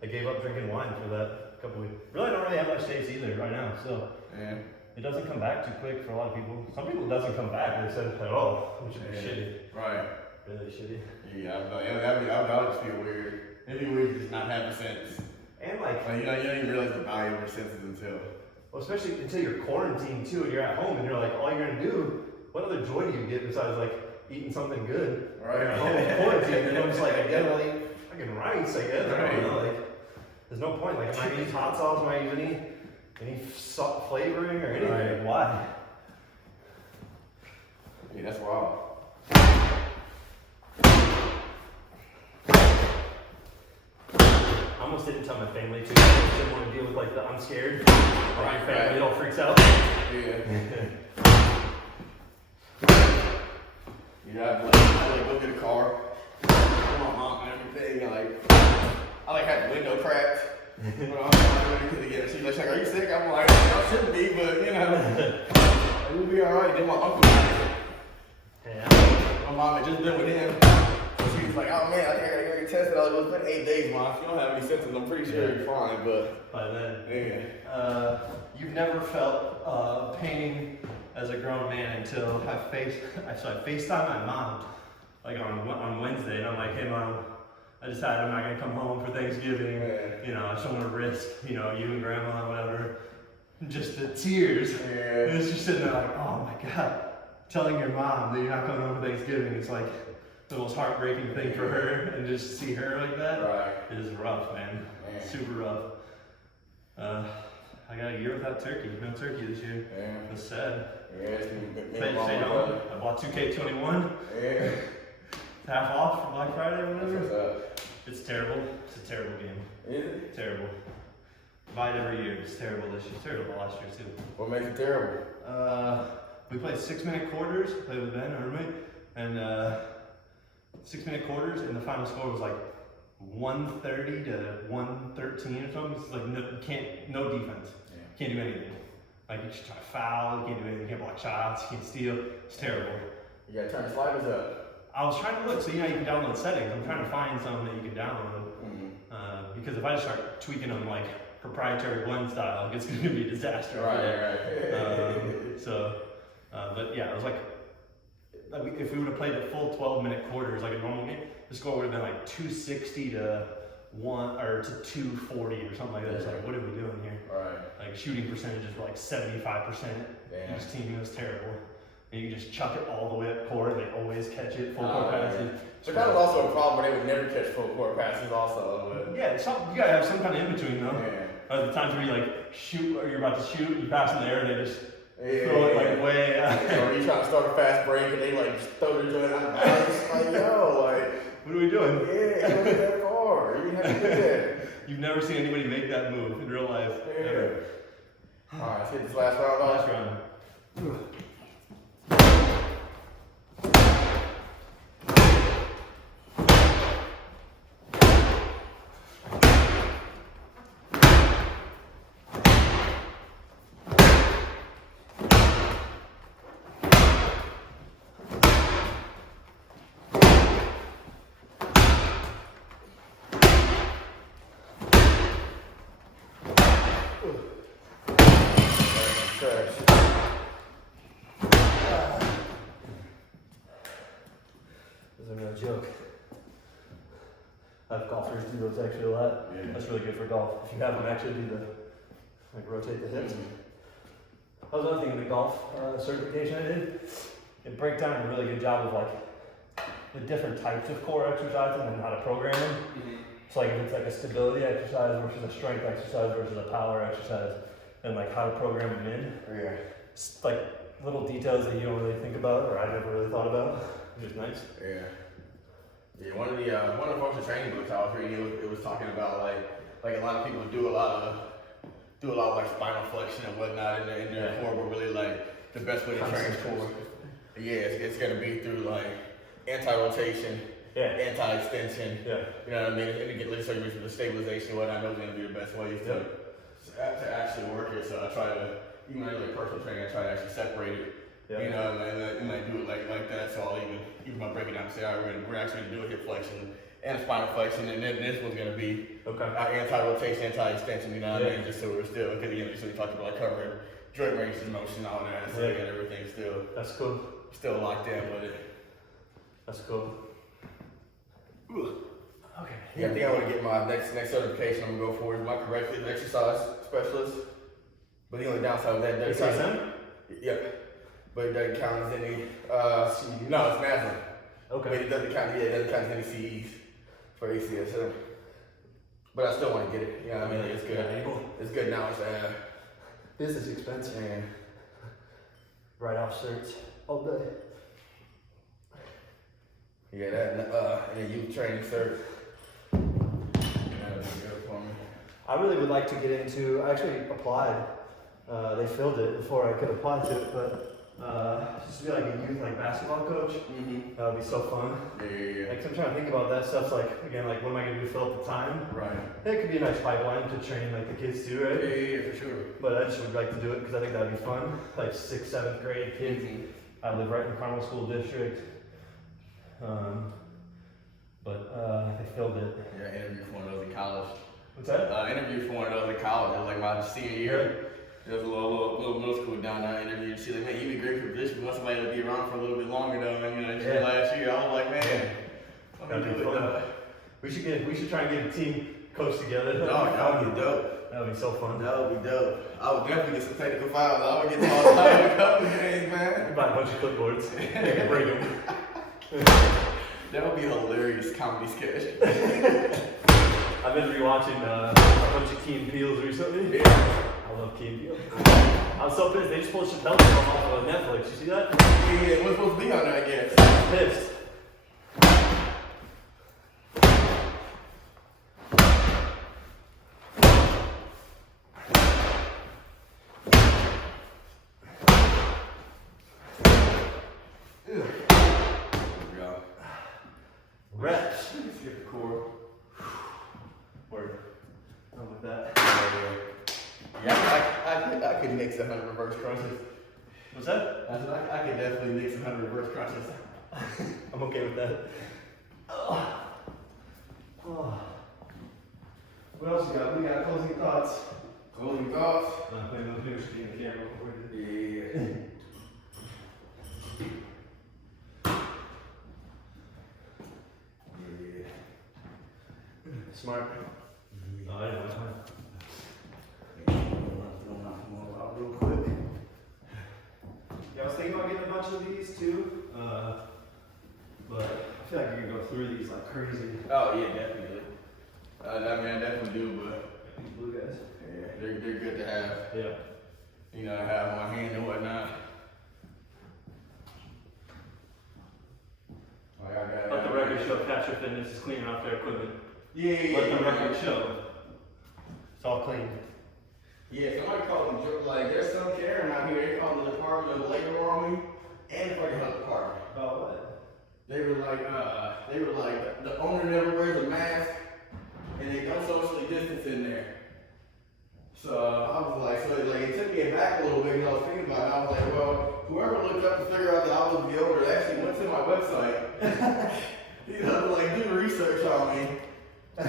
I gave up drinking wine for that couple weeks. Really, I don't really have much taste either right now. So Yeah. it doesn't come back too quick for a lot of people. Some people it doesn't come back. They said at all, which is shitty. Right. Really shitty. Yeah, that would just feel weird. It'd be weird to just not have a sense. And like you don't even realize the value of your senses until. well, especially until you're quarantined too, and you're at home, and you're like, all you're gonna do. What other joy do you get besides like eating something good? Right. You're at home in quarantine, and I'm just like, I get all eat fucking rice, I guess. I don't know, like, there's no point. Like, am I gonna use hot sauce? Am I gonna use any salt flavoring or anything? Right. Like, why? Yeah, that's wild. I almost didn't tell my family too. I didn't want to deal with like the I'm scared. Right, your family all freaks out. Yeah. I go get a car. With my mom and everything. I had the window cracked. She's like, are you sick? I'm like, I shouldn't be, but we'll be alright. Then my uncle my mom had just been with him. So she was like, oh man, I think I gotta get tested. I was like, it's been 8 days, Mom. If you don't have any symptoms, I'm pretty sure you're fine, but by then. Yeah. You've never felt pain as a grown man until I FaceTimed my mom like on Wednesday, and I'm like, hey mom, I decided I'm not gonna come home for Thanksgiving. Yeah. I just don't want to risk, you and grandma, whatever. Just the tears. Yeah. And it's just sitting there like, oh my god. Telling your mom that you're not coming home for Thanksgiving, it's like the most heartbreaking thing for her, and just to see her like that, Right. it is rough, man. Super rough. I got a year without turkey. No turkey this year. Yeah. That's sad. Yeah, Stay home. I bought 2K21. Yeah. Half off for Black Friday or whatever. That's what's up. It's terrible. It's a terrible game. Is it? Terrible. Buy it every year. It's terrible this year. It's terrible last year too. What makes it terrible? We played 6-minute quarters. Played with Ben, our roommate, and 6-minute quarters, and the final score was like 130 to 113 or something. It's like no defense. Yeah. Can't do anything. Like you just try to foul. You can't do anything. You can't block shots. You can't steal. It's terrible. You gotta turn the sliders up. I was trying to look, so you can download settings. I'm trying to find some that you can download. Because if I just start tweaking them like proprietary blend style, it's going to be a disaster. Right. But yeah, it was like if we would have played the full 12-minute quarters like a normal game, the score would have been like 260 to 240 or something like that. It's like, what are we doing here? Right. Like shooting percentages were like 75%. Damn. Each team was terrible. And you can just chuck it all the way up court. They always catch it. Full court passes. But that was also a problem where they would never catch full court passes also. But Yeah, you gotta have some kind of in between though. Yeah. Or the times where you like shoot or you're about to shoot, you pass in the air and they just throw it like way out. Or you trying to start a fast break and they like just throw their joint out of bounds. Like, yo, what are we doing? Yeah, it wasn't that far. You didn't have to do that. You've never seen anybody make that move in real life. Yeah. Ever. Alright, let's hit this last round off. Last round. Those are no joke. I have golfers do those actually a lot. Yeah. That's really good for golf. If you have them actually do rotate the hips. That was another thing in the golf certification I did. It breaks down a really good job of like the different types of core exercises and how to program them. Mm-hmm. So like if it's like a stability exercise versus a strength exercise versus a power exercise, and like how to program them in. Yeah. It's like little details that you don't really think about, or I never really thought about, which is nice. Yeah. Yeah, one of the functional training books I was reading, it was talking about like a lot of people do a lot of like spinal flexion and whatnot in their core, but really like the best way to train core, it's gonna be through like anti-rotation, anti-extension. Yeah. You know what I mean? And to get so you the stabilization and whatnot, I know is gonna be the best ways to actually work it. So I try to, even like personal training, I try to actually separate it. Yeah. You know, and like do it like that. So I'll even I break it down and say, all right, we're actually gonna do a hip flexion and a spinal flexion, and then this one's gonna be anti-rotation, anti-extension. You know what I mean? Just so we're still, because again, we talked about like covering joint ranges of motion, all that. So we got everything still locked in with it. That's cool. Okay. Yeah, I think I want to get my next certification I'm gonna go for is my corrective exercise specialist. But the only downside with that but it doesn't count as any no, it's NASM. Okay. But it doesn't count as any CEs for ACSM. But I still want to get it. You know what I mean? Like, it's good. It's good now. It's business expense. Man. Write off certs all day. Yeah, that and then youth training cert. That'd be good for me. I really would like to get into. I actually applied. They filled it before I could apply to it, but just to be like a youth basketball coach. Mm-hmm. That would be so fun. Yeah. Like, I'm trying to think about that stuff. Like again, like what am I gonna do to fill up the time? Right. It could be a nice pipeline to train like the kids too, right? Yeah, for sure. But I just would like to do it because I think that'd be fun. Like 6th, 7th grade kids. Mm-hmm. I live right in the Carmel School District. But they filled it. Yeah, I interviewed for one of those in college. What's that? Interviewed for one of those in college. It was like my senior year. There was a little middle school down there interviewed. She's like, man, you'd be great for this. We want somebody to be around for a little bit longer though. And last year, I was like, man, that'd be fun. We should try and get a team coach together. No, that would be dope. That would be so fun. That would be dope. I would definitely get some technical files. I would get to all the time a couple games, man. Buy a bunch of clipboards. Bring them. That would be a hilarious comedy sketch. I've been rewatching a bunch of Key and Peele's recently. Yeah. I love Key and Peele. I was so pissed. They just pulled Chappelle's film off of Netflix. You see that? Yeah, what's supposed to be on there, I guess. Pissed. Reps. Let's get the core. Word. I'm with that. Yeah, I could mix 100 reverse crunches. What's that? I could definitely mix 100 reverse crunches. I'm okay with that. Oh. What else we got? We got closing thoughts. Closing thoughts? Maybe those fingers should be in the camera before we do. Yeah. Smart. Oh, I know. Real quick. Yeah, I was thinking about getting a bunch of these too, but I feel like you're gonna go through these like crazy. Oh yeah, definitely. I definitely do, but These blue guys. yeah, they're good to have. Yeah. You know, to have on my hand and whatnot. Let the record show Capture Fitness is cleaning off their equipment. Yeah. Let the record show. It's all clean. Yeah, somebody called them, like, there's some Karen out here, they called the Department of Labor on me and the fucking health department. About what? They were like, the owner never wears a mask and they don't socially distance in there. So I was like, it took me back a little bit because I was thinking about it. I was like, well, whoever looked up to figure out that I was the owner actually went to my website, to do research on me, to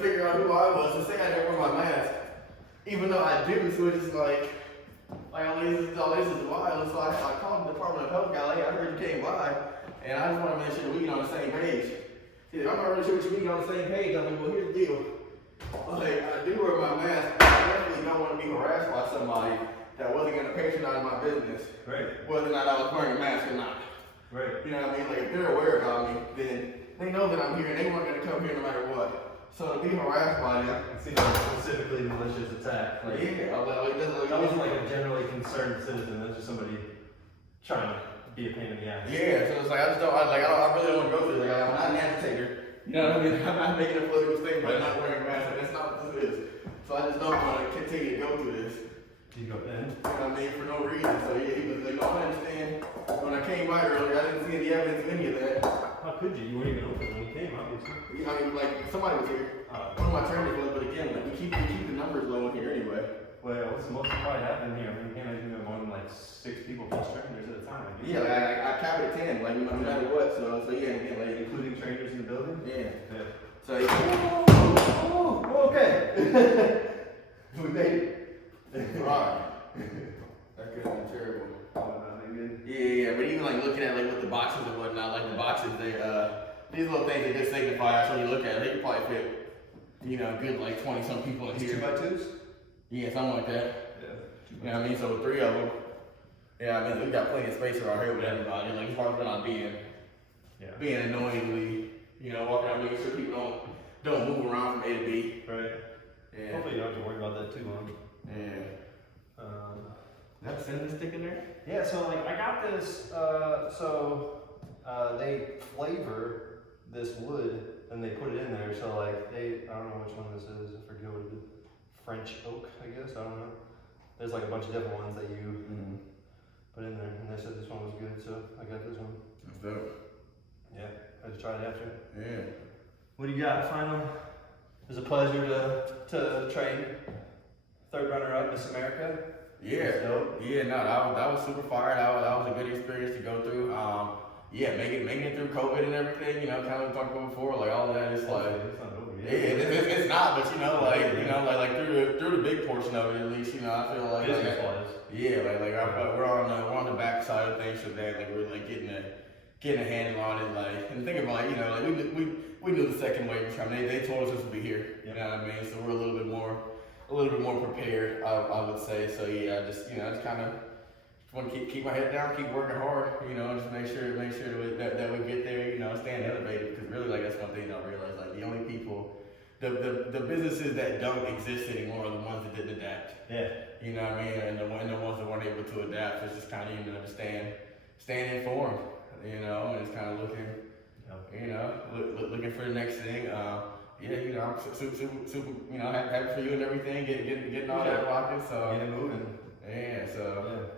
figure out who I was and say I didn't wear my mask. Even though I do, so it's just like all this is wild. So I called the Department of Health guy, like, I heard you came by, and I just want to make sure we get on the same page. He said, I'm not really sure we get on the same page. I'm like, well, here's the deal. Like, I do wear my mask. I definitely don't want to be harassed by somebody that wasn't going to patronize my business. Right. Whether or not I was wearing a mask or not. Right. You know what I mean? Like if they're aware about me, then they know that I'm here and they weren't gonna come here no matter what. So to be harassed by them. It seems like a specifically malicious attack. Like, Yeah, that wasn't like a generally concerned citizen. That's just somebody trying to be a pain in the ass. Yeah, so it's like I really don't want to go through it. Like I'm not an agitator. You know what I mean? I'm not making a political statement by not wearing a mask. Like, that's not what this is. So I just don't want to continue to go through this. You go in. You know what I mean? For no reason. So yeah, he was like, no, I understand. When I came by earlier, I didn't see any evidence of any of that. How could you? You weren't even open when you came, obviously. I mean, like somebody was here. One of my trainers was, but again, like, we keep the numbers low in here anyway. Well, what's the most that probably happened here? I mean, you can't imagine more than like 6 people plus trainers at a time. Yeah, like I capped it at 10, like no matter what. So yeah, again, like Including trainers in the building? yeah. Yeah. So yeah. Oh, okay. We made it. Right. That could have been terrible. Oh, no, they good. Yeah, but even like looking at like with the boxes and whatnot, like the boxes, they these little things they just signify. So you look at it, they could probably fit, you know, a good like 20 some people in here. 2x2s? Yeah, something like that. Yeah. You know what I mean? So with 3 of them, yeah, I mean we got plenty of space around here with everybody. Like as far as we're not being annoyingly, you know, walking around making sure people don't move around from A to B. Right. Yeah. Hopefully you don't have to worry about that too long. Yeah. That cinnamon stick in there? Yeah, so like I got this, they flavor this wood and they put it in there. So like I don't know which one this is, I forget what it is. French oak, I guess, I don't know. There's like a bunch of different ones that you put in there and they said this one was good, so I got this one. That's dope. Yeah, I just tried it after. Yeah. What do you got, final? It was a pleasure to train 3rd runner-up Miss America. Yeah, yeah, no, that was super fire. That was a good experience to go through. Yeah, making it through COVID and everything, you know, kind of talked about before, like all of that is like, It's not over yet. it's not, but you know, like through the big portion of it at least, you know, I feel like, we're on the back side of things today, like we're like getting a handle on it, like, and think about, you know, like we knew the second wave was coming. They told us this would be here, you know what I mean? So we're a little bit more prepared, I would say. So yeah, just kind of want to keep my head down, keep working hard, you know, and just make sure that we get there, you know, staying innovative. Because really, like that's one thing I realized, like the only people, the businesses that don't exist anymore are the ones that didn't adapt. Yeah. You know what I mean? And the ones that weren't able to adapt. So it's just kind of just staying informed, you know, and just kind of looking, you know, looking for the next thing. Yeah, you know, I'm super, you know, happy for you and everything, getting all that rocking. So Get it moving. yeah, so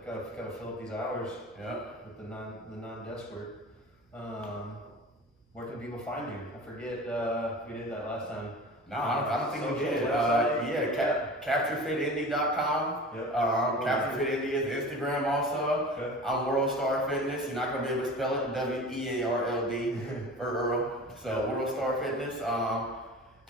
Yeah, gotta fill up these hours. yeah. With the non-desk work. Where can people find you? I forget, we did that last time. No, I don't think we Social did. website? CaptureFitIndy.com. Yep. CaptureFitIndy is Instagram also. Okay. I'm World Star Fitness. You're not gonna be able to spell it. WEARLD for Earl. So World Star Fitness.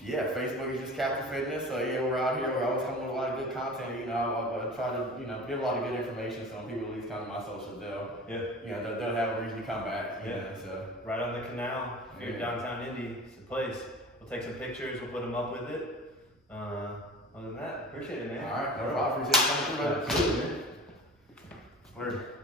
Yeah, Facebook is just Capture Fitness. So yeah, we're out here. We're always coming with a lot of good content. You know, I try to give a lot of good information. So when people at least come to my socials, they'll have a reason to come back. Yeah. You know, so Right on the canal. If you're Yeah. downtown Indy, it's the place. We'll take some pictures. We'll put them up with it. Other than that, appreciate it, man. all right, no problem. Appreciate you coming through. Word.